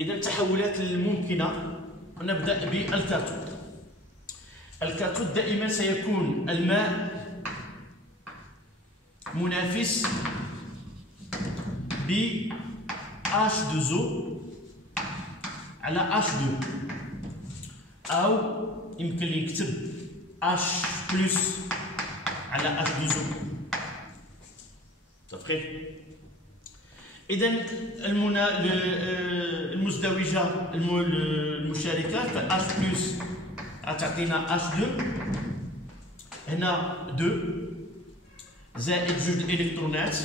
إذا التحولات الممكنة نبدأ بالكاتود. الكاتود دائما سيكون الماء منافس ب H2O على H2 أو يمكن لي نكتب H بلس على H2O. متفقين؟ إذا المزدوجة المشاركة H بلس غتعطينا H2 هنا 2 زائد جوج الإلكترونات.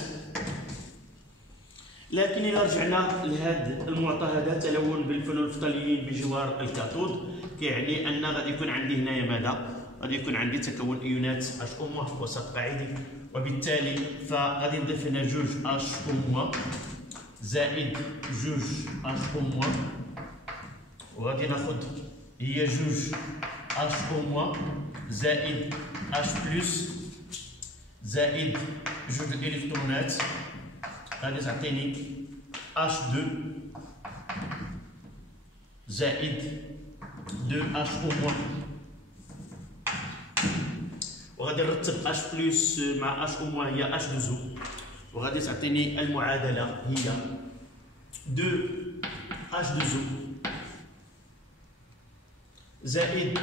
لكن إذا رجعنا لهذا المعطى هذا تلون بالفنون الفضليين بجوار الكاثود، كيعني أن غادي يكون عندي هنايا ماذا؟ غادي يكون عندي تكون ايونات اش او موان وسط قاعدي، وبالتالي فغادي نضيف هنا جوج اش او موان زائد جوج اش او موان، وغادي ناخذ هي جوج اش او موان زائد اش بلس زائد جوج الالكترونات غادي تعطيني H2 زائد 2H او موان، وغادي نرتب H بلس مع H او موان هي H2O، وغادي تعطيني المعادلة هي 2H2O زائد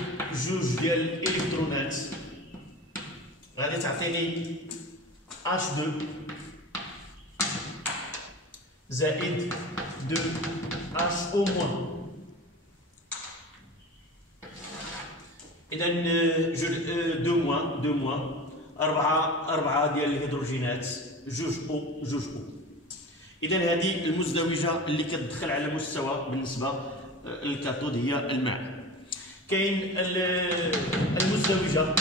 جوج ديال الإلكترونات غادي تعطيني H2 زائد 2H او موان. إذا 2 موان 4 ديال الهيدروجينات جوج او. إذا هذه المزدوجة اللي كتدخل على مستوى بالنسبة للكاثود هي الماء. كاين المزدوجة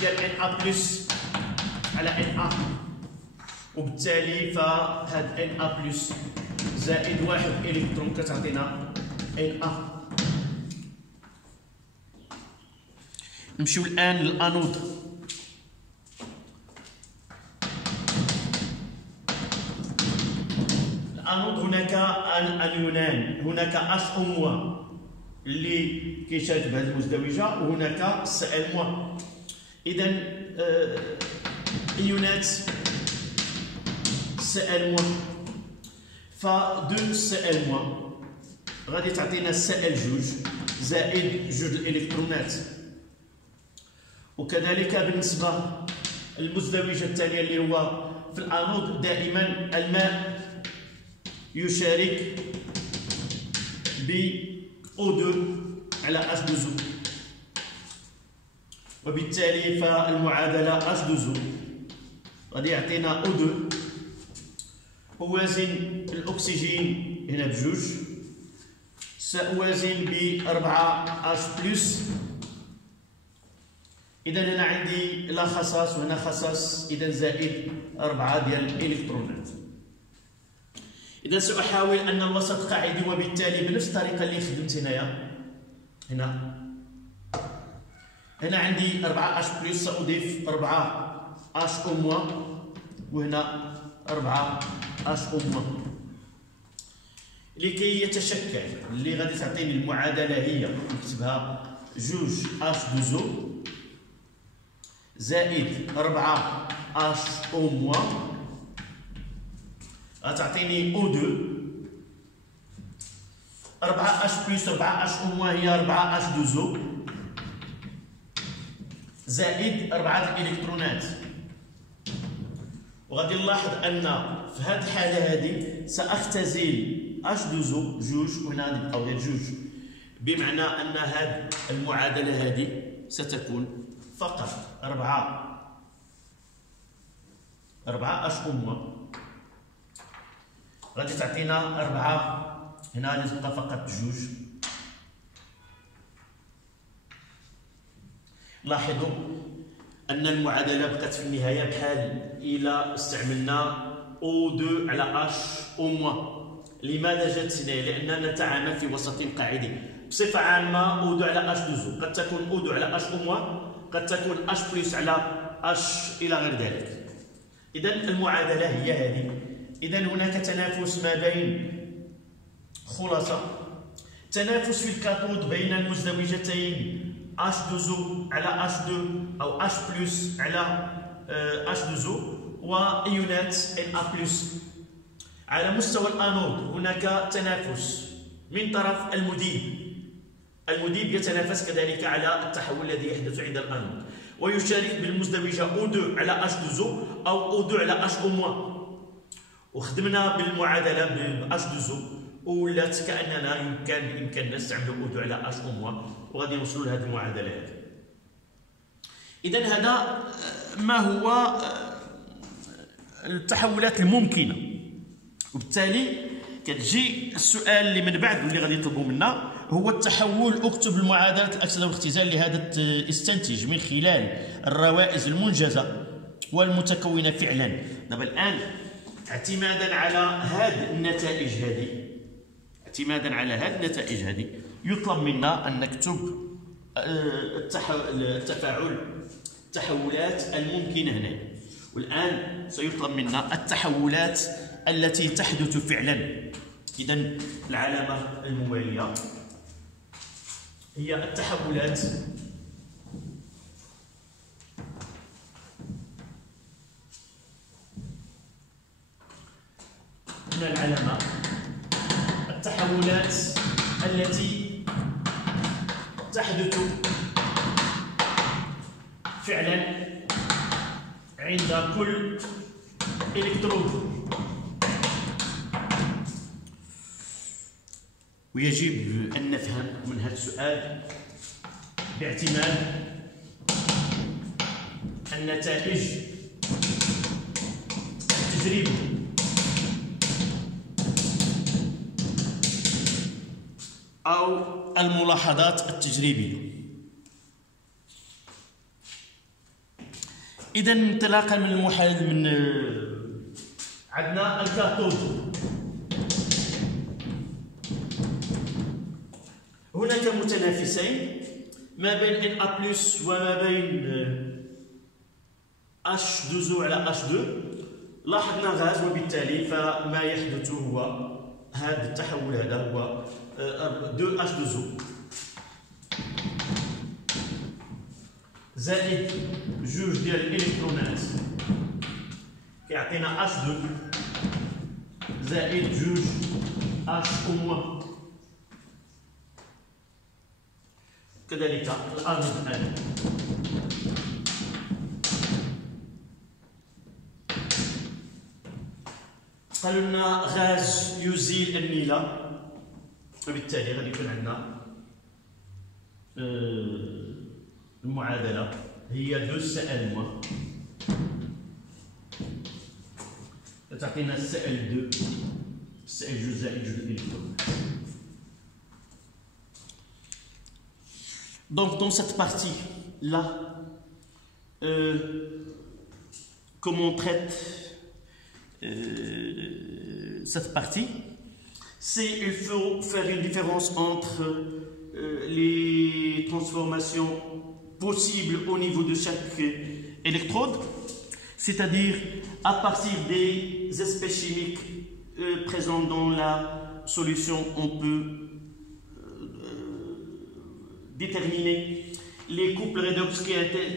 ديال Na بلس على Na، وبالتالي فهاد Na بلس زائد واحد الكترون كتعطينا Na. نمشيو الآن للأنود. الأنود هناك أنيونان، هناك اش او موان اللي كيشارك بهذه المزدوجة، وهناك Cl موان. إذا ايونات Cl موان ف 2 Cl موان غادي تعطينا Cl جوج زائد جوج الإلكترونات. وكذلك بالنسبة للمزدوجة الثانية اللي هو في الأنود دائما الماء يشارك ب O2 على H2O، وبالتالي فالمعادلة H2O غادي يعطينا O2 أوازن الأكسجين هنا بجوج، سأوازن ب4 H بلس. إذا هنا عندي لا خصاص وهنا خصاص، إذا زائد 4 ديال الإلكترونات. إذا سأحاول أن الوسط قاعدي، وبالتالي بنفس الطريقة اللي خدمت هنا عندي 4 H بلس، سأضيف 4 H او موان وهنا 4 H او موان لكي يتشكل، اللي غادي تعطيني المعادلة هي نكتبها جوج H2O زائد 4 H او موان غتعطيني O2 4 H بلس 4 H او موان هي 4 H2O زائد 4 الإلكترونات. وغادي نلاحظ أن في هذه الحالة هذه سأختزل H2O جوج، وهنا غادي يبقاو غير جوج، بمعنى أن هذه المعادلة هذه ستكون فقط 4 H او موان غادي تعطينا 4، هنا غادي تبقى فقط جوج. لاحظوا أن المعادلة بقات في النهاية بحال إلا استعملنا O2 على H او موان. لماذا جات هنا؟ لأننا نتعامل في وسط قاعدي. بصفة عامة O2 على H2O قد تكون O2 على H او موان، قد تكون H بلس على H إلى غير ذلك. إذا المعادلة هي هذه. إذا هناك تنافس ما بين خلاصة تنافس في الكاثود بين المزدوجتين H2O على H2 أو H+ على H2O وإيونات Na+. على مستوى الأنود هناك تنافس من طرف المذيب. المذيب يتنافس كذلك على التحول الذي يحدث عند الأنود، ويشارك بالمزدوجة O2 على H2O أو O2 على HO-. وخدمنا بالمعادلة ب H2O ولات كأننا بإمكاننا نستعملوا O2 على HO- وغادي نوصلوا لهذه المعادلة هذه. إذا هذا ما هو التحولات الممكنة، وبالتالي كتجي السؤال اللي من بعد واللي غادي يطلبوا منا هو التحول. اكتب المعادلة الأكسدة والاختزال لهذا استنتج من خلال الروائز المنجزة والمتكونة فعلا. دابا الآن اعتمادا على هذه النتائج هذه يطلب منا أن نكتب التحولات الممكنة هنا. والآن سيطلب منا التحولات التي تحدث فعلا. إذن العلامة الموالية هي التحولات هنا العلامة التحولات التي تحدث فعلا عند كل إلكترود. ويجب أن نفهم من هذا السؤال باعتماد النتائج التجريبية أو الملاحظات التجريبية. إذا انطلاقا من المحاضرة عندنا الكاثود. هناك متنافسين ما بين Na+ وما بين H2O على H2. لاحظنا غاز، وبالتالي فما يحدث هو هذا التحول، هذا هو 2H2O زائد جوج ديال الإلكترونات كيعطينا H2 زائد جوج HO-. كذلك الأنود الآن قالوا لنا غاز يزيل النيلة، وبالتالي غادي يكون عندنا المعادلة هي 2Cl- تعطينا Cl2 Cl2 زائد جوج الإلكترونات. Donc dans cette partie-là, comment on traite cette partie, c'est il faut faire une différence entre les transformations possibles au niveau de chaque électrode, c'est-à-dire à partir des espèces chimiques présentes dans la solution, on peut déterminer les couples redox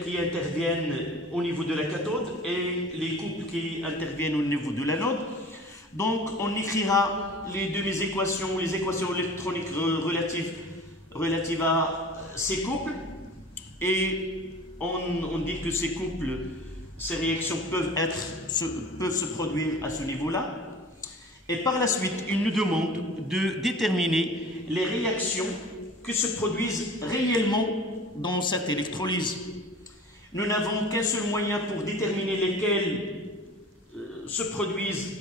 qui interviennent au niveau de la cathode et les couples qui interviennent au niveau de l'anode. Donc on écrira les demi-équations, les équations électroniques relatives à ces couples, et on dit que ces couples, ces réactions peuvent se produire à ce niveau-là. Et par la suite, il nous demande de déterminer les réactions qui se produisent réellement dans cette électrolyse. Nous n'avons qu'un seul moyen pour déterminer lesquels se produisent,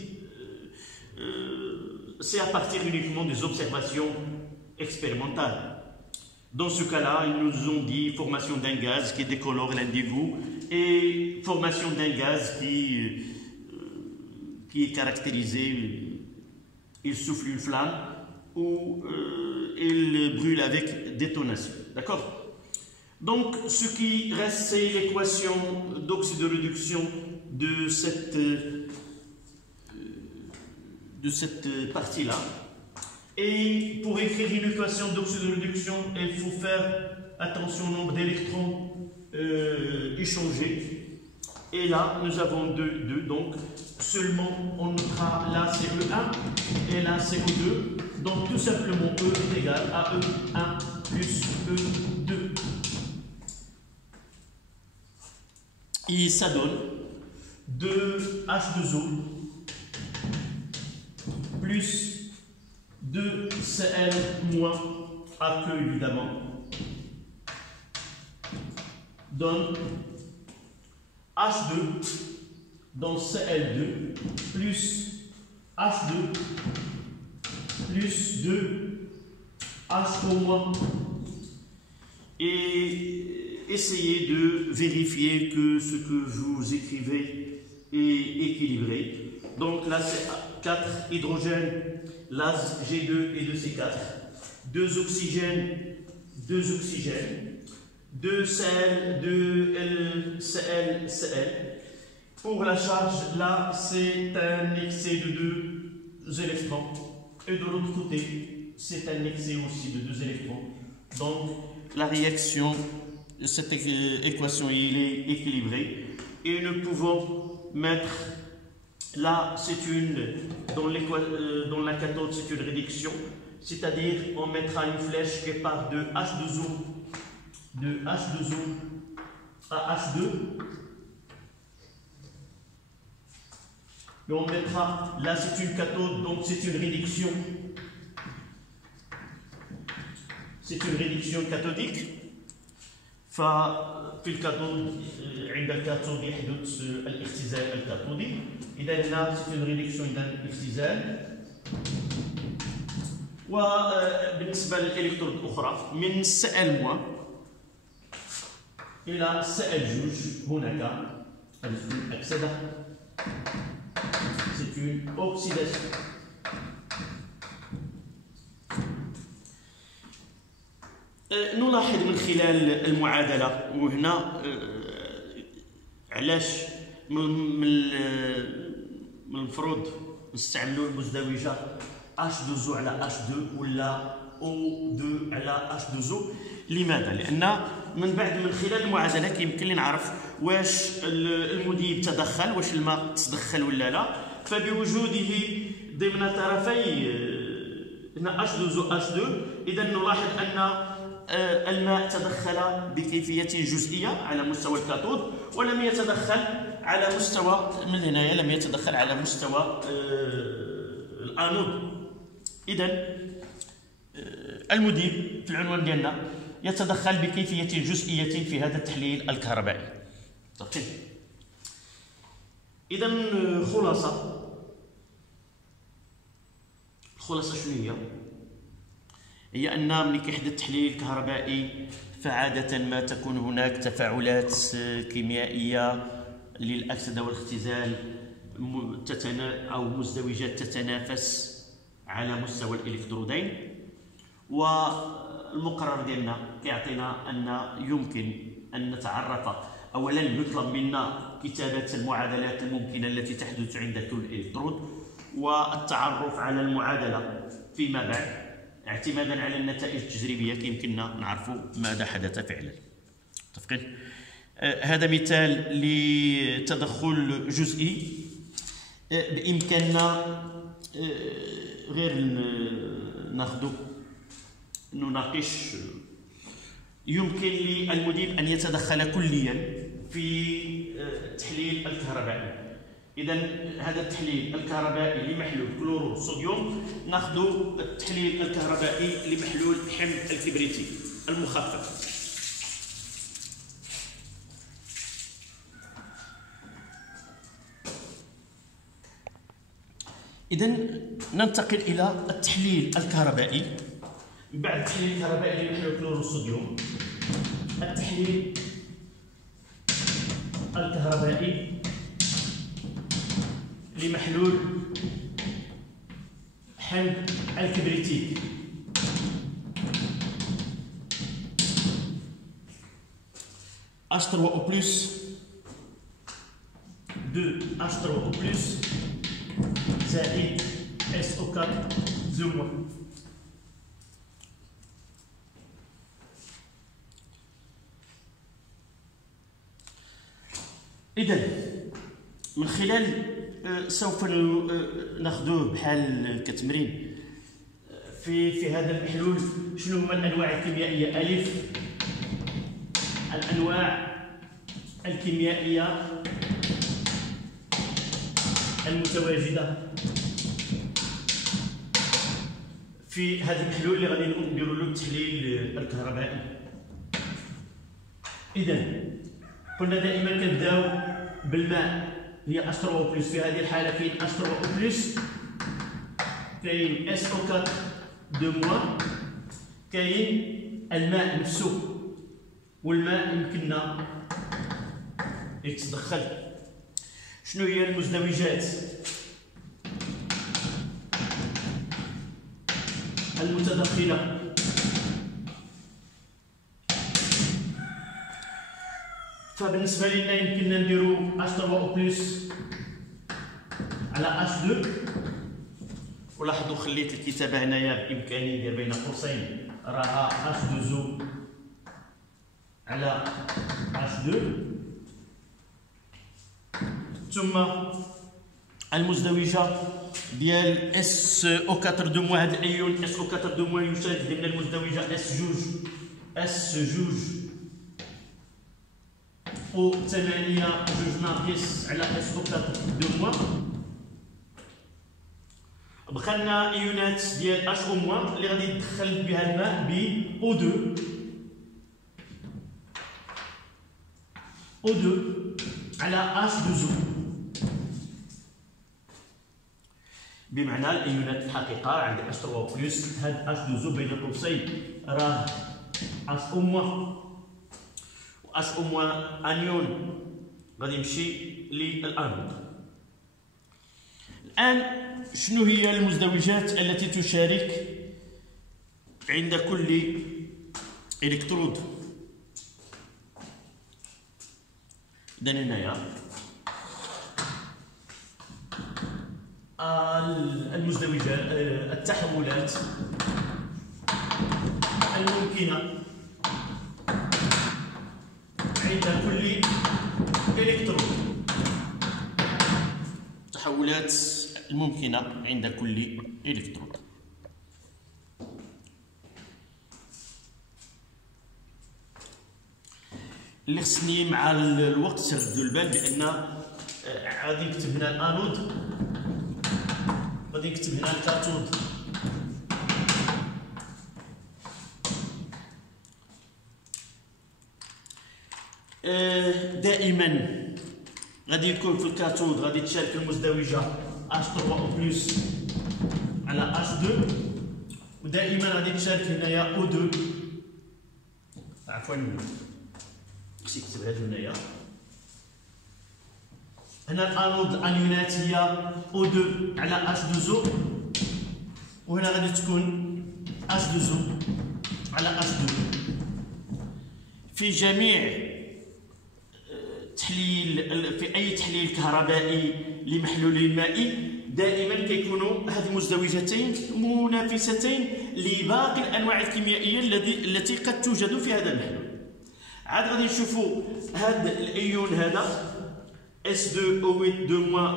c'est à partir uniquement des observations expérimentales. Dans ce cas-là, ils nous ont dit formation d'un gaz qui décolore l'indigo et formation d'un gaz qui est caractérisé, il souffle une flamme ou il brûle avec détonation. D'accord? Donc, ce qui reste, c'est l'équation d'oxydoréduction de cette partie-là. Et pour écrire une équation d'oxydoréduction, il faut faire attention au nombre d'électrons échangés. Et là, nous avons 2, donc seulement on notera là c'est E1 et là c'est E2. Donc tout simplement E est égal à E1 plus E2. Et ça donne 2H2O plus 2Cl moins AQ évidemment donne H2 dans Cl2 plus H2 plus 2 HO-. Et essayez de vérifier que ce que vous écrivez est équilibré. Donc là c'est 4 hydrogènes, l'az G2 et 2C4, 2 oxygènes, 2 Cl, 2 Cl, Cl. Pour la charge, là c'est un excès de 2 électrons. Et de l'autre côté, c'est un excès aussi de 2 électrons. Donc la réaction, cette équation, il est équilibrée. Et nous pouvons mettre, là c'est une, dans la cathode c'est une réduction. C'est-à-dire on mettra une flèche qui part de H2O à H2. Et on mettra, là c'est une cathode, donc c'est une réduction. C'est une réduction cathodique. ففي الكاثود عند الكاثود يحدث الاختزال الكاثودي. إذا هنا c'est une réduction إذا اختزال. وبالنسبة للإلكترود الأخرى من Cl- إلى Cl2 هناك أكسدة. C'est une oxydation. نلاحظ من خلال المعادلة وهنا علاش من المفروض نستعملوا المزدوجة H2O على H2 ولا O2 على H2O. لماذا؟ لأن من خلال المعادلة كيمكن لي نعرف واش المذيب تدخل، واش الماء تدخل ولا لا. فبوجوده ضمن طرفي هنا H2O إذا نلاحظ أن الماء تدخل بكيفية جزئية على مستوى الكاثود ولم يتدخل على مستوى، من هنايا لم يتدخل على مستوى الانود. إذا المذيب في العنوان ديالنا يتدخل بكيفية جزئية في هذا التحليل الكهربائي. إذا الخلاصة شنو هي أن ملي كيحدث تحليل كهربائي فعادة ما تكون هناك تفاعلات كيميائية للأكسدة والاختزال أو مزدوجات تتنافس على مستوى الإلكترودين. والمقرر ديالنا كيعطينا أن يمكن أن نتعرف، أولا يطلب منا كتابة المعادلات الممكنة التي تحدث عند كل إلكترود والتعرف على المعادلة فيما بعد اعتمادا على النتائج التجريبيه كيمكننا نعرفوا ماذا حدث فعلا. متفقين؟ هذا مثال لتدخل جزئي. بامكاننا غير ناخذ نناقش، يمكن للمذيب ان يتدخل كليا في تحليل الكهربائي. إذا هذا التحليل الكهربائي لمحلول كلورور صوديوم ناخذ التحليل الكهربائي لمحلول حمض الكبريتي المخفف. إذا ننتقل إلى التحليل الكهربائي. بعد التحليل الكهربائي لمحلول كلورور صوديوم، التحليل الكهربائي لمحلول حمض الكبريتيك. H3O+, 2H3O+, زائد SO4 2-. إذا من خلال سوف ناخذوه بحال كتمرين في هذا المحلول. شنو هما الانواع الكيميائيه؟ الف، الانواع الكيميائيه المتواجده في هذا المحلول اللي غادي نديروا له التحليل الكهربائي. اذا قلنا دائما كنبداو بالماء، هي H3O+. في هذه الحاله كاين H3O+، كاين SO4 2-، كاين الماء نفسه، والماء يمكننا يتدخل. شنو هي المزدوجات المتدخله؟ فبالنسبه لنا يمكننا نديرو H3O+ على H2. ولاحظوا خليت الكتابه هنايا بامكاني ندير بين قوسين راها H2O على H2. ثم المزدوجه ديال SO4 2-، هذا الايون SO4 2- يشارك ضمن المزدوجه S2 و8 جوج ناقص على SO4 2-. بقى لنا ايونات ديال HO- اللي غادي يدخل بها الماء ب O2 على H2O. بمعنى الايونات الحقيقه عند H3O+، هاد H2O بين قوسين راه HO- HO- انيون غادي يمشي للانود. الان شنو هي المزدوجات التي تشارك عند كل الكترود؟ اذا هنايا المزدوجات التحولات الممكنه عند كل الكترون، التحولات الممكنه عند كل الكترون. اللي خصني مع الوقت تردوا البال بان غادي نكتب هنا الانود، غادي نكتب هنا الكاثود، دائما غادي يكون في الكاثود غادي تشارك المزدوجه H3O+ على H2، ودائما غادي تشارك هنايا O2. عفوا خصني نكتبها هنايا. هنا الانود انيونات هي O2 على H2O، وهنا غادي تكون H2O على H2. في جميع في اي تحليل كهربائي لمحلول مائي دائما كيكونوا هذه المزدوجتين منافستين لباقي الانواع الكيميائيه التي قد توجد في هذا المحلول. عاد غادي نشوفوا هذا الايون هذا S2O8 2-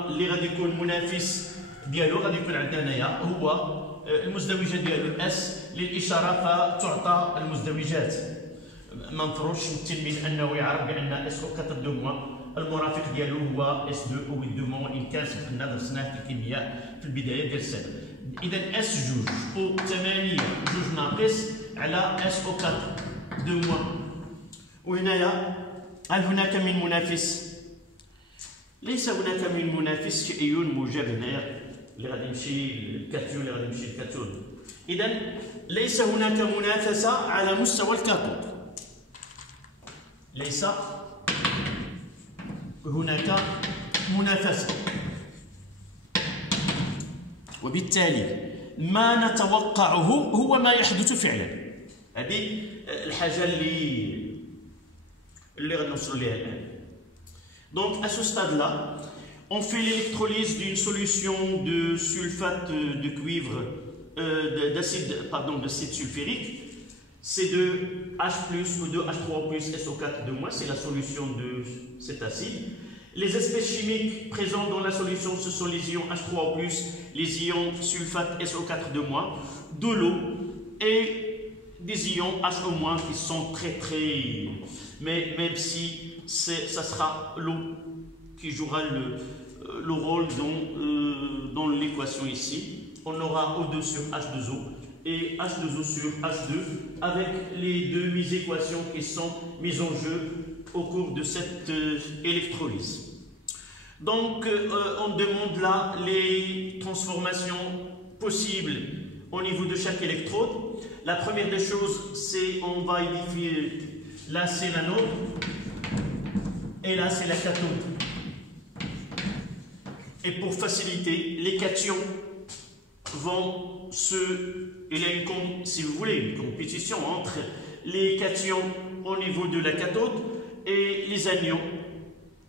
اللي غادي يكون منافس ديالو، غادي يكون عندنا هنايا هو المزدوجه ديالو اس للاشاره فتعطى المزدوجات. ما نفروش التلميذ انه يعرف بان SO4 2- المرافق ديالو هو S2O8 2، وان كان سبقنا درسناه في الكيمياء في البدايه ديال السنه. اذا S2 O8 جوج ناقص على SO4 2. وهنايا هل هناك من منافس؟ ليس هناك من منافس في ايون موجب هنايا اللي غادي يمشي للكاتيون اللي غادي يمشي للكاثود. اذا ليس هناك منافسه على مستوى الكاثود، ليس هناك منافسه، وبالتالي ما نتوقعه هو ما يحدث فعلا. هذه الحاجه اللي غنوصلوا ليها الان. Donc à ce stade-là, on fait l'électrolyse d'une solution de sulfate de cuivre, d'acide sulfurique, C2H+, ou 2H3+, SO4 2-, c'est la solution de cet acide. Les espèces chimiques présentes dans la solution, ce sont les ions H3O+, les ions sulfate SO4 de moins, de l'eau et des ions HO- qui sont très... Mais même si ça sera l'eau qui jouera le rôle dans l'équation ici, on aura O2 sur H2O et H2O sur H2 avec les deux équations qui sont mises en jeu au cours de cette électrolyse. Donc, on demande là les transformations possibles au niveau de chaque électrode. La première des choses, c'est on va identifier, là c'est l'anode et là c'est la cathode. Et pour faciliter, les cations vont il y a si vous voulez, une compétition entre les cations au niveau de la cathode et les anions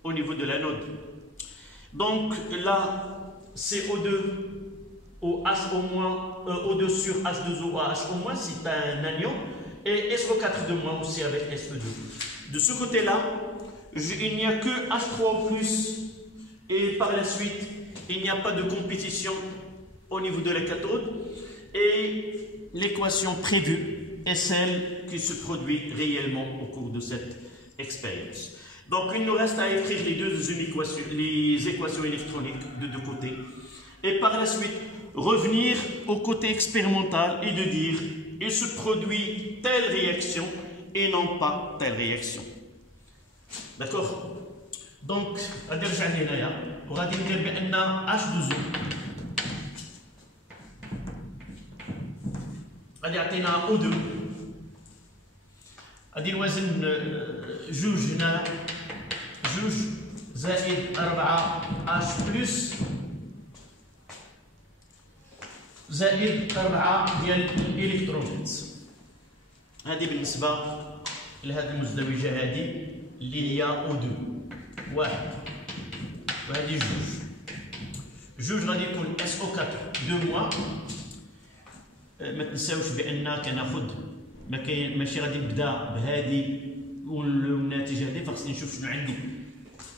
au niveau de l'anode. Donc là, c'est O2 au HO-, O2 sur H2O à HO-, c'est un anion, et SO4 de moins aussi avec SE2. De ce côté-là, il n'y a que H3O+, et par la suite, il n'y a pas de compétition au niveau de la cathode, et l'équation prévue est celle qui se produit réellement au cours de cette expérience. Donc, il nous reste à écrire les équations électroniques de deux côtés, et par la suite, revenir au côté expérimental et de dire il se produit telle réaction et non pas telle réaction. D'accord? Donc, غادي نرجع لهنايا وغادي ندير بأن H2O غادي يعطينا O2 غادي نوازن جوج هنا جوج زائد 4 H بلس زائد 4 ديال الإلكترونات. هذه بالنسبة لهذه المزدوجة هذه اللي هي O2 واحد وهذه جوج غادي يكون SO4 2 موا. ما تنساوش بأن كناخذ ماشي غادي نبدا بهذه والناتج هذه، فخصني نشوف شنو عندي.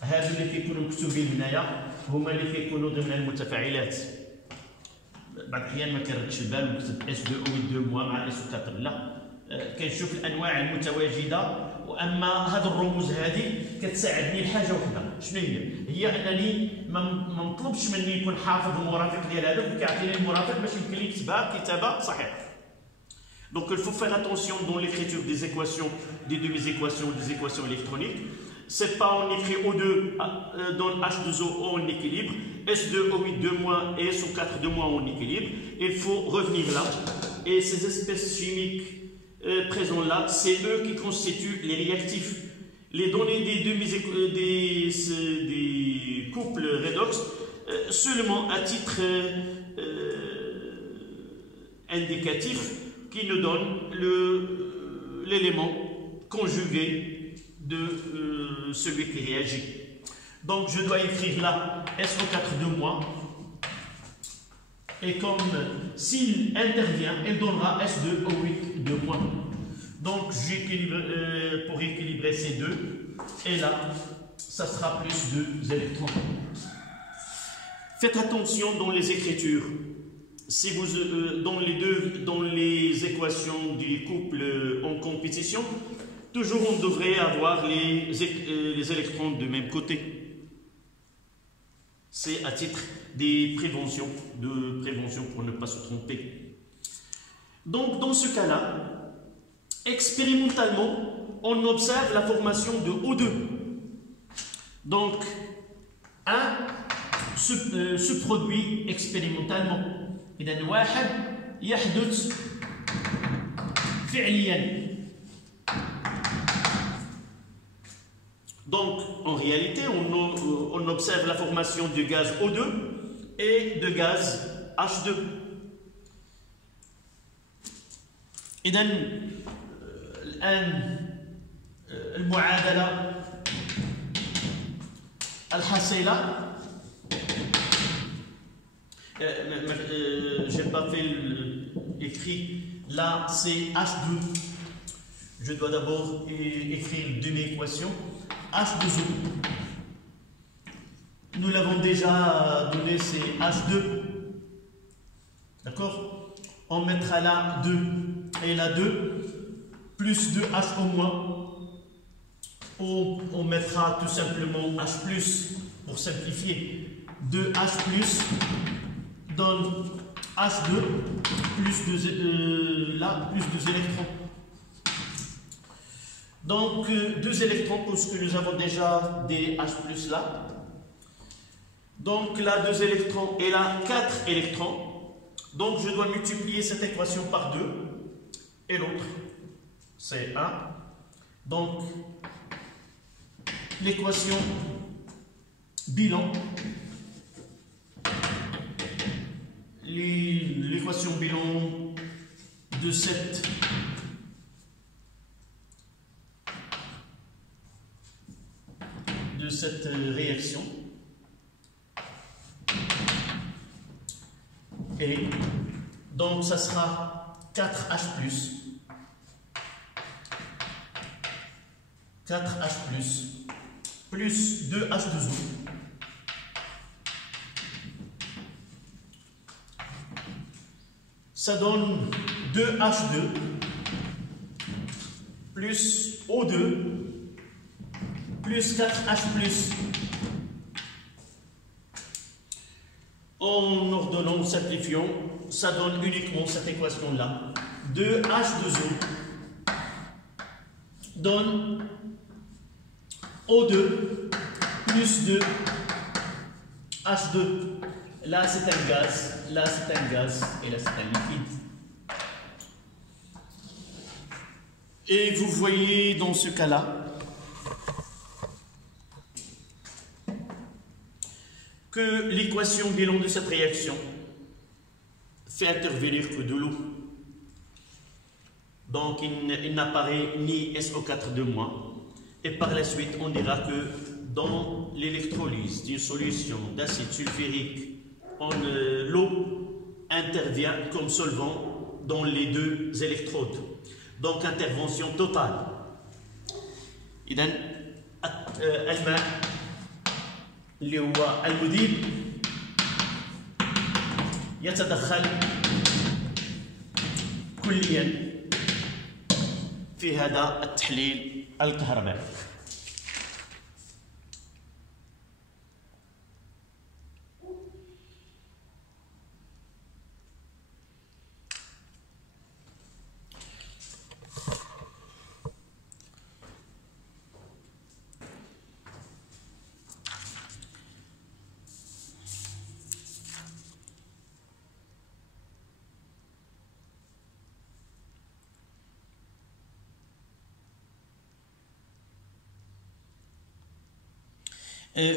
هادو اللي كيكونوا مكتوبين هنايا هما اللي كيكونوا ضمن المتفاعلات. بعض الأحيان ما كنردش البال ونكتب S2O2 مع SO4 لا، كنشوف الأنواع المتواجدة. واما هاد الرموز هذه كتساعدني لحاجه وحده، شنو هي انني ما نطلبش مني نكون حافظ المرافق ديال هذا، كيعطيني المرافق باش يمكن لي نكتبها كتابه صحيحه. Donc il faut faire attention dans l'écriture des équations, des demi-équations ou des équations électroniques. C'est pas on écrit O2 dans H2O en équilibre, S2O8 2- et SO4 2- en équilibre. Il faut revenir là. Et ces espèces chimiques présents là, c'est eux qui constituent les réactifs. Les données des couples redox seulement à titre indicatif qui nous donne l'élément conjugué de celui qui réagit. Donc je dois écrire là SO4 2-, et comme s'il intervient, il donnera S2O8 2-. Donc j'équilibre pour équilibrer ces deux, et là, ça sera plus 2 électrons. Faites attention dans les écritures. Si vous dans les équations du couple en compétition, toujours on devrait avoir les électrons du même côté. C'est à titre des préventions, pour ne pas se tromper. Donc dans ce cas-là, expérimentalement, on observe la formation de O2. Donc, 1 se produit expérimentalement. إذن واحد يحدث فعليا. Donc, en réalité, on observe la formation du gaz O2 et de gaz H2. إذن الآن المعادلة الحاصلة j'ai pas fait l'écrit là, c'est H2. Je dois d'abord écrire une demi-équation H2O nous l'avons déjà donné, c'est H2. D'accord? On mettra là 2 et là 2, plus 2H au moins. On mettra tout simplement H plus pour simplifier. 2H plus donne H2 plus 2, là, plus 2 électrons. Donc 2 électrons puisque nous avons déjà des H plus là. Donc là 2 électrons et là 4 électrons. Donc je dois multiplier cette équation par 2 et l'autre c'est 1. Donc l'équation bilan, l'équation bilan de cette réaction et donc ça sera 4H plus 2H2O ça donne 2H2 plus O2 plus 4H+. En ordonnant, en simplifiant, ça donne uniquement cette équation-là. 2H2O donne O2 plus 2 H2. Là, c'est un gaz, là, c'est un gaz, et là, c'est un liquide. Et vous voyez dans ce cas-là que l'équation bilan de cette réaction fait intervenir que de l'eau. Donc il n'apparaît ni SO4 et par la suite on dira que dans l'électrolyse d'une solution d'acide sulfurique, l'eau intervient comme solvant dans les 2 électrodes. Donc intervention totale. إذن الماء اللي هو المذيب يتدخل كليا في هذا التحليل الكهربائي.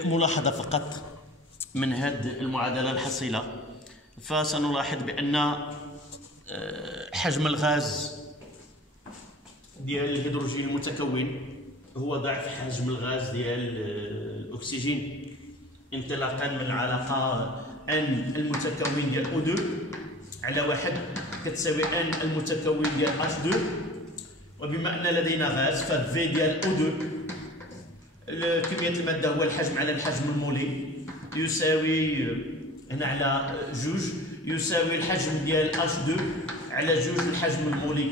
ملاحظة فقط من هذه المعادلة الحصيلة، فسنلاحظ بأن حجم الغاز ديال الهيدروجين المتكون هو ضعف حجم الغاز ديال الأكسجين، انطلاقا من العلاقة N المتكون ديال O2 على 1 كتساوي N المتكون ديال H2، وبما أن لدينا غاز ف V ديال O2 كمية المادة هو الحجم على الحجم المولي يساوي هنا على 2 يساوي الحجم ديال H2 على 2 الحجم المولي،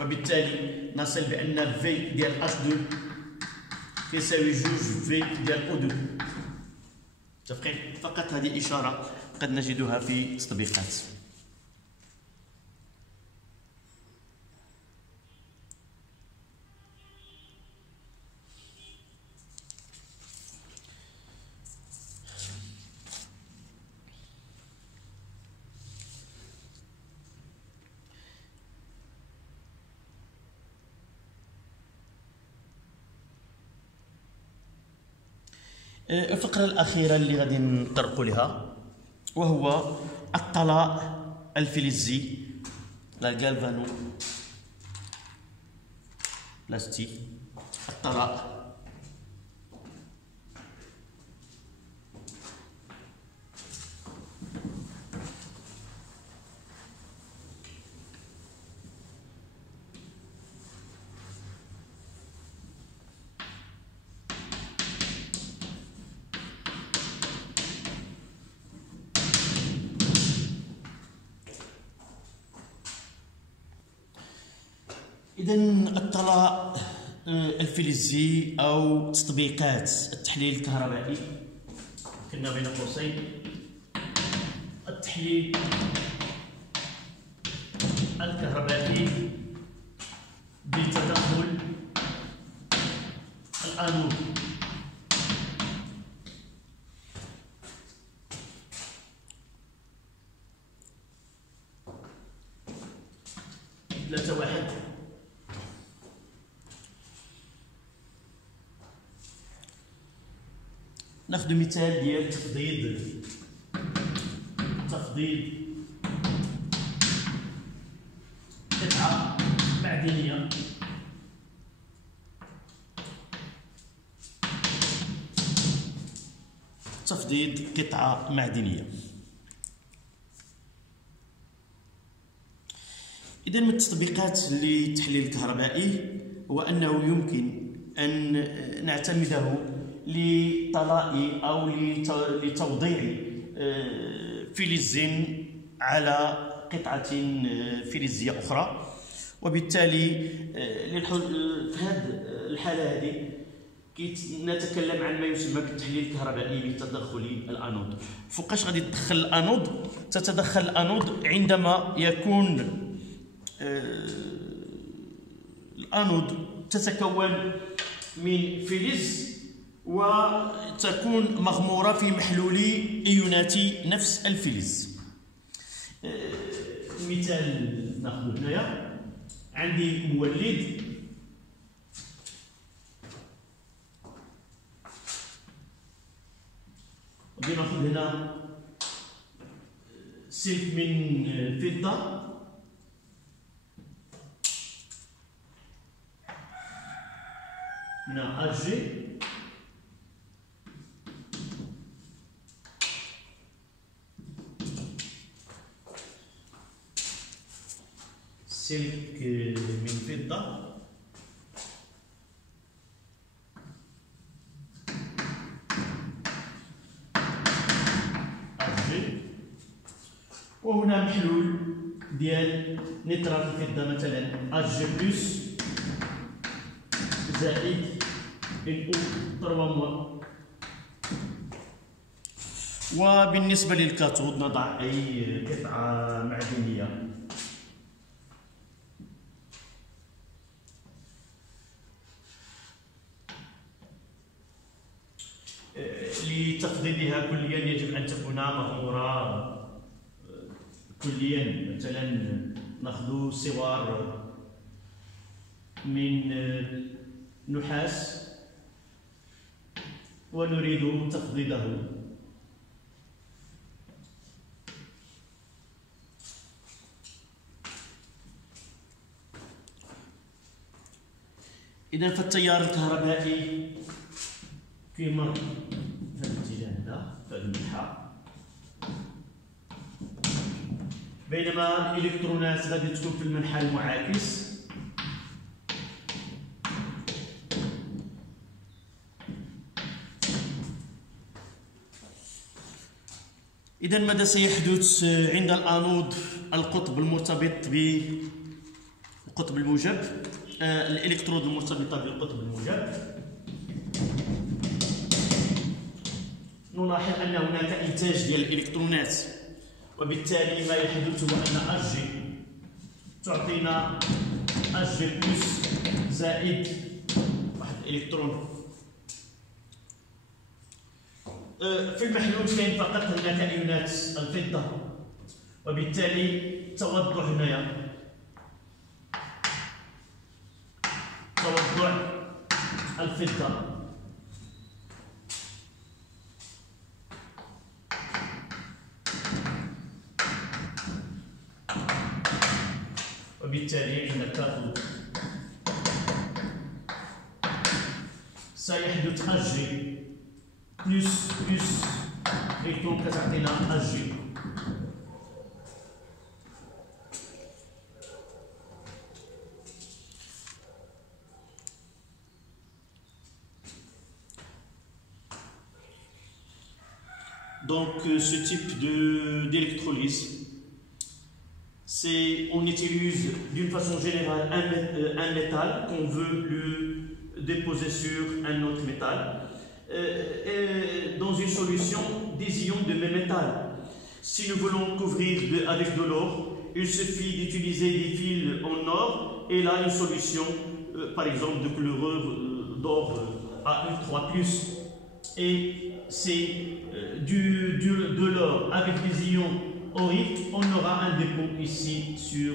وبالتالي نصل بأن V ديال H2 يساوي 2 V ديال O2. متفقين؟ فقط هذه إشارة قد نجدها في تطبيقات. الفقرة الأخيرة اللي غادي نطرقوا لها وهو الطلاء الفلزي، لا جالفانو بلاستيك، الطلاء. إذا الطلاء الفلزي أو تطبيقات التحليل الكهربائي، كنا بين قوسين التحليل الكهربائي بتدخل الأنود. ثلاثة واحد. ناخذ مثال ديال تفضيض قطعة معدنية إذا من التطبيقات للتحليل الكهربائي هو أنه يمكن أن نعتمده لطلاء أو لتوضيع فلز على قطعة فلزية أخرى، وبالتالي في هذه الحالة هذه نتكلم عن ما يسمى بالتحليل الكهربائي بتدخل الأنود. فوقاش غادي تدخل الأنود؟ تتدخل الأنود عندما يكون الأنود تتكون من فلز وتكون مغمورة في محلول إيونات نفس الفلز. مثال ناخذ هنايا، عندي مولد غادي ناخذ هنا سلك من فضة هنا أجي، سلك من فضة أجي، وهنا محلول ديال نترات الفضة مثلا أجي بلس زائد NO 3 وبالنسبة للكاثود نضع أي قطعة معدنية لتفضيلها كليا يجب أن تكون مغمورة كليا. مثلا ناخذ سوار من نحاس ونريد تفضيله، إذا فالتيار الكهربائي كيمر في الاتجاه هذا في المنحى، بينما الإلكترونات غادي تكون في المنحى المعاكس. إذا ماذا سيحدث عند الأنود؟ القطب المرتبط بالقطب الموجب، الإلكترود المرتبطة بالقطب الموجب، نلاحظ أن هناك إنتاج ديال الإلكترونات، وبالتالي ما يحدث هو أن أجي تعطينا أجي بلس زائد واحد الإلكترون. في المحلول كاين فقط هناك ايونات الفضة، وبالتالي توضع هنايا توضع الفضة وبالتالي عند الكاثود سيحدث أجي بلس إلكترون كتعطينا أجي. Donc ce type d'électrolyse on utilise d'une façon générale un métal qu'on veut le déposer sur un autre métal. Dans une solution des ions de même métal. Si nous voulons couvrir avec de l'or, il suffit d'utiliser des fils en or et là une solution, par exemple de couleur d'or AU3+. Et c'est de l'or avec des ions auriques, on aura un dépôt ici sur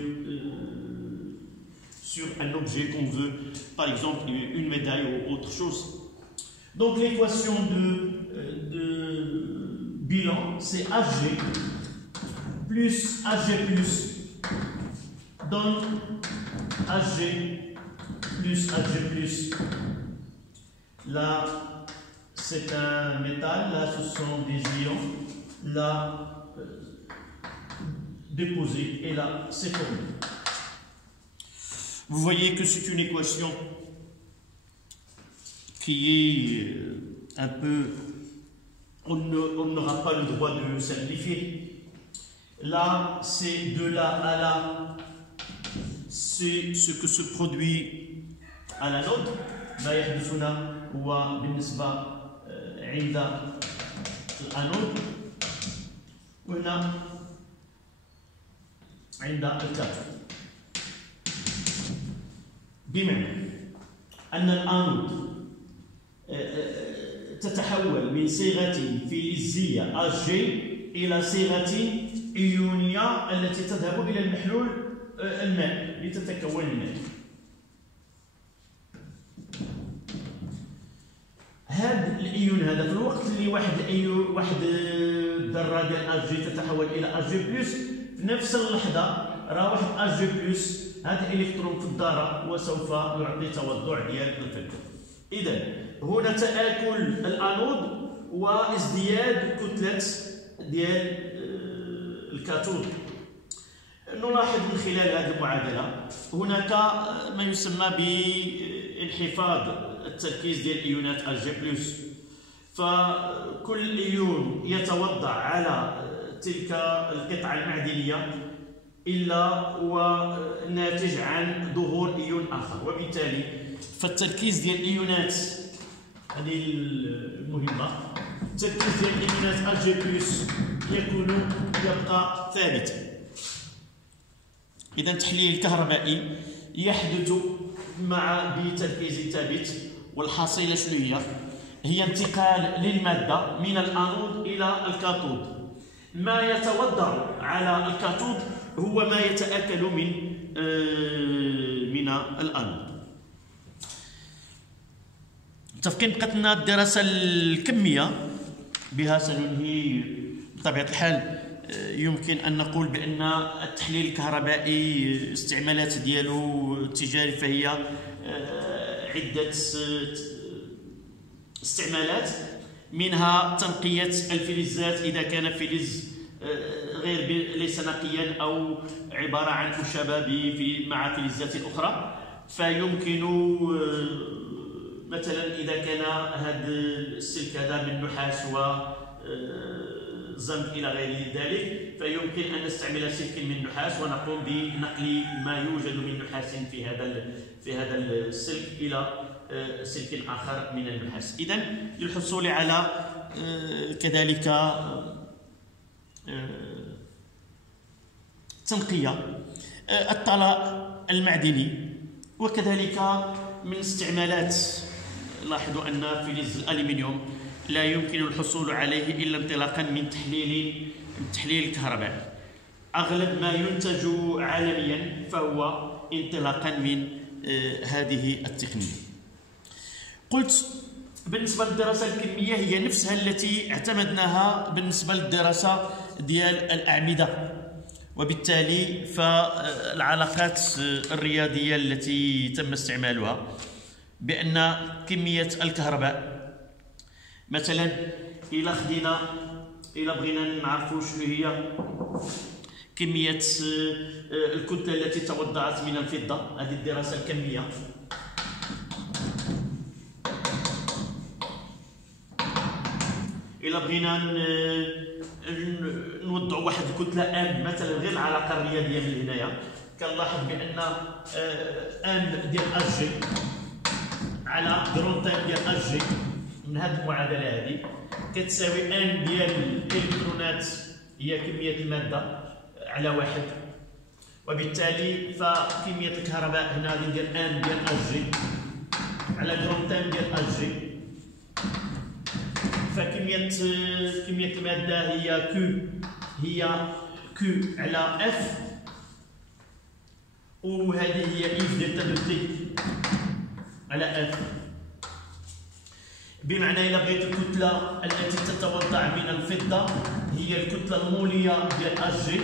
un objet qu'on veut, par exemple une médaille ou autre chose. Donc l'équation de bilan, c'est Hg plus Hg plus donne Hg plus Hg plus. Là, c'est un métal, là ce sont des ions, là déposés, et là c'est formé. Vous voyez que c'est une équation qui est un peu... On n'aura pas le droit de simplifier. Là, c'est de là à là, c'est ce que se produit à l'anode. ما يحدث هنا هو بالنسبة عند الأنود وهنا عند الكاثود. بمعنى أن الأنود تتحول من صيغة فلزية Hg إلى صيغة إيونية التي تذهب إلى المحلول الماء لتتكون الماء. هذا الإيون هذا في الوقت اللي واحد الذرة ديال Hg تتحول إلى Hg+، في نفس اللحظة راه واحد Hg+، هذا الإلكترون في الذرة وسوف يعطي توضع ديال الفلتر. إذا هنا تآكل الأنود وازدياد كتلة ديال الكاثود. نلاحظ من خلال هذه المعادلة هناك ما يسمى بانخفاض التركيز ديال الايونات Hg+، فكل ايون يتوضع على تلك القطعة المعدنية إلا وناتج عن ظهور ايون آخر، وبالتالي فالتركيز ديال الايونات هذه المهمة، التركيز ديال الايونات Hg+ يبقى ثابتا. إذا التحليل الكهربائي يحدث بتركيز ثابت، والحصيلة شنو هي؟ هي انتقال للمادة من الأنود إلى الكاثود. ما يتوضع على الكاثود هو ما يتآكل من الأنود. متفقين؟ بقات لنا الدراسة الكمية، بها سننهي بطبيعة الحال. يمكن أن نقول بأن التحليل الكهربائي استعمالات ديالو التجاري فهي عدة استعمالات، منها تنقية الفلزات إذا كان فلز ليس نقيا أو عبارة عن أشبه مع فلزات أخرى، فيمكن مثلا إذا كان هذا السلك هذا من نحاس و زنك إلى غير ذلك، فيمكن أن نستعمل سلك من نحاس ونقوم بنقل ما يوجد من نحاس في هذا السلك إلى سلك آخر من النحاس. إذن للحصول على كذلك تنقية الطلاء المعدني، وكذلك من استعمالات. لاحظوا أن فلز الألمنيوم لا يمكن الحصول عليه إلا انطلاقا من تحليل الكهربائي. أغلب ما ينتج عالميا فهو انطلاقا من هذه التقنية. قلت بالنسبة للدراسة الكمية هي نفسها التي اعتمدناها بالنسبة للدراسة ديال الأعمدة، وبالتالي فالعلاقات الرياضية التي تم استعمالها بأن كمية الكهرباء مثلا إلا بغينا نعرفوا شنو هي كمية الكتلة التي توضعت من الفضة، هذه الدراسة الكمية. إلا بغينا نوضعوا واحد الكتله ان مثلا غير العلاقه الرياضيه من هنايا، كنلاحظ بان ان ديال اج جي على جرون تايم ديال اج جي من هذه المعادله هذه كتساوي ان ديال الالكترونات هي كميه الماده على واحد، وبالتالي فكميه الكهرباء هنا غادي ندير ان ديال اج جي على جرون تايم ديال اج جي، فكميه الماده هي كيو على اف، وهذه هي اف دلتا دو تي على اف. بمعنى إلا بغيت الكتله التي تتوضع من الفضه هي الكتله الموليه ديال اج جي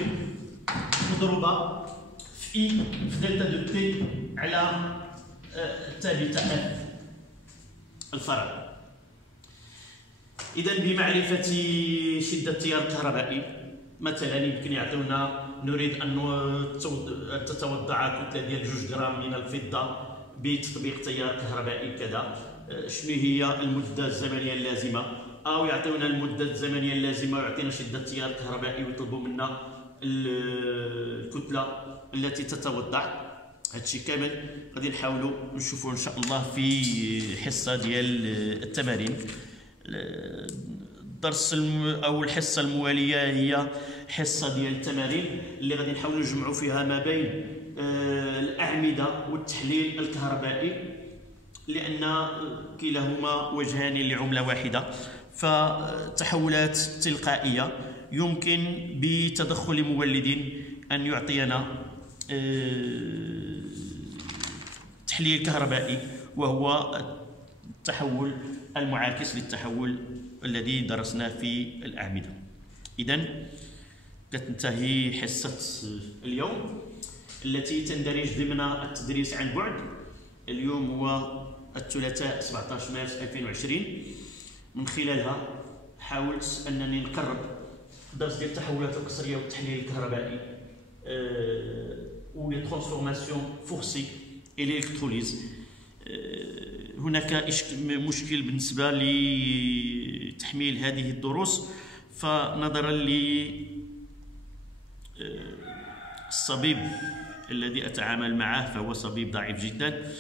مضروبه في دلتا دو تي على ثابته اف الفرع. إذا بمعرفة شدة التيار الكهربائي مثلا يمكن يعطيونا نريد أن تتوضع كتلة ديال 2 غرام من الفضة بتطبيق تيار كهربائي كذا، شنو هي المدة الزمنية اللازمة، أو يعطيونا المدة الزمنية اللازمة ويعطينا شدة التيار الكهربائي ويطلبوا منا الكتلة التي تتوضع. هادشي كامل غادي نحاولوا نشوفوا إن شاء الله في حصة ديال التمارين. الدرس او الحصه المواليه هي حصه ديال التمارين اللي غادي نحاولوا نجمعوا فيها ما بين الاعمده والتحليل الكهربائي، لان كلاهما وجهان لعمله واحده. فالتحولات التلقائيه يمكن بتدخل مولد ان يعطينا تحليل كهربائي، وهو التحول المعاكس للتحول الذي درسناه في الأعمدة. إذن تنتهي حصة اليوم التي تندرج ضمن التدريس عن بعد. اليوم هو الثلاثاء 17 مارس 2020. من خلالها حاولت أنني نقرب درس ديال التحولات القصرية والتحليل الكهربائي و لي ترانسفورماسيون فورسي إي ليلكتروليز. هناك مشكل بالنسبة لتحميل هذه الدروس، فنظرا للصبيب الذي أتعامل معه فهو صبيب ضعيف جدا،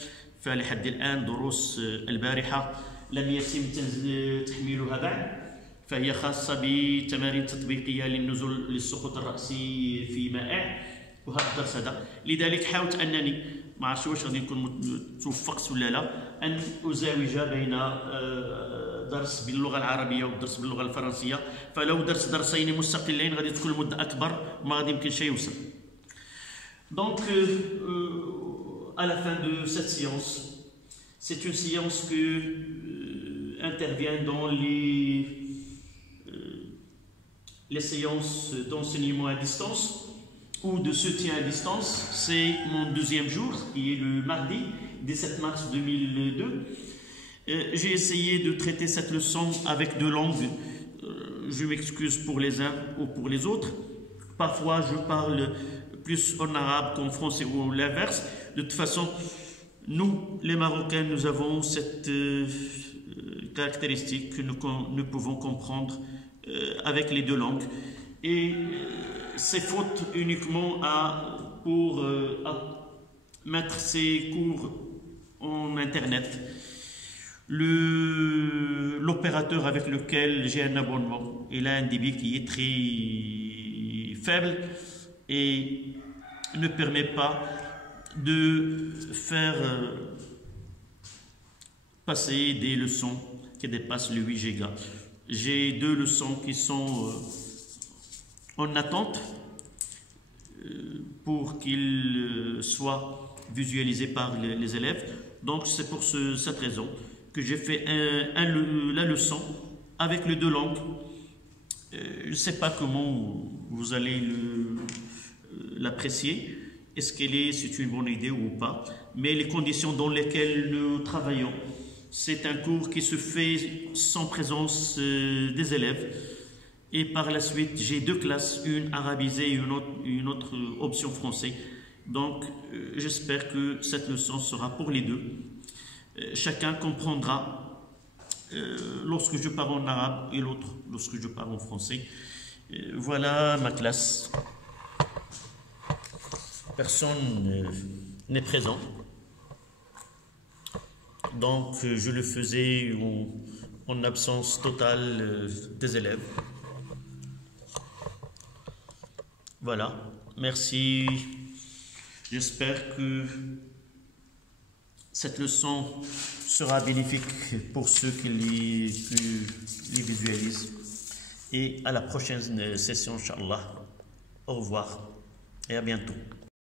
فلحد الآن دروس البارحة لم يتم تحميلها بعد، فهي خاصة بتمارين تطبيقية للنزول للسقوط الرأسي في مائع وهذا الدرس هذا. لذلك حاولت أنني ما عرفتش واش غادي نكون توفقت ولا لا ان ازاوج بين درس باللغه العربيه والدرس باللغه الفرنسيه، فلو درت درسين مستقلين غادي تكون المده اكبر ما غادي يمكن شيء يوصل. دونك à la fin de cette séance, c'est une séance que intervient dans les séances d'enseignement à distance ou de soutien à distance. C'est mon deuxième jour, qui est le mardi 17 mars 2002. J'ai essayé de traiter cette leçon avec deux langues. Je m'excuse pour les uns ou pour les autres. Parfois, je parle plus en arabe qu'en français ou l'inverse. De toute façon, nous, les Marocains, nous avons cette caractéristique que nous pouvons comprendre avec les deux langues. Et c'est faute uniquement pour mettre ces cours en Internet. L'opérateur avec lequel j'ai un abonnement, il a un débit qui est très faible et ne permet pas de faire passer des leçons qui dépassent le 8 Go. J'ai deux leçons qui sont en attente pour qu'ils soient visualisés par les élèves. Donc c'est pour cette raison que j'ai fait la leçon avec les deux langues. Je ne sais pas comment vous allez l'apprécier. Est-ce c'est une bonne idée ou pas? Mais les conditions dans lesquelles nous travaillons, c'est un cours qui se fait sans présence des élèves. Et par la suite, j'ai deux classes, une arabisée et une autre option français. Donc, j'espère que cette leçon sera pour les deux. Chacun comprendra lorsque je parle en arabe et l'autre lorsque je parle en français. Voilà ma classe. Personne n'est présent. Donc, je le faisais en absence totale des élèves. Voilà. Merci. J'espère que cette leçon sera bénéfique pour ceux qui les visualisent. Et à la prochaine session, Inch'Allah. Au revoir et à bientôt.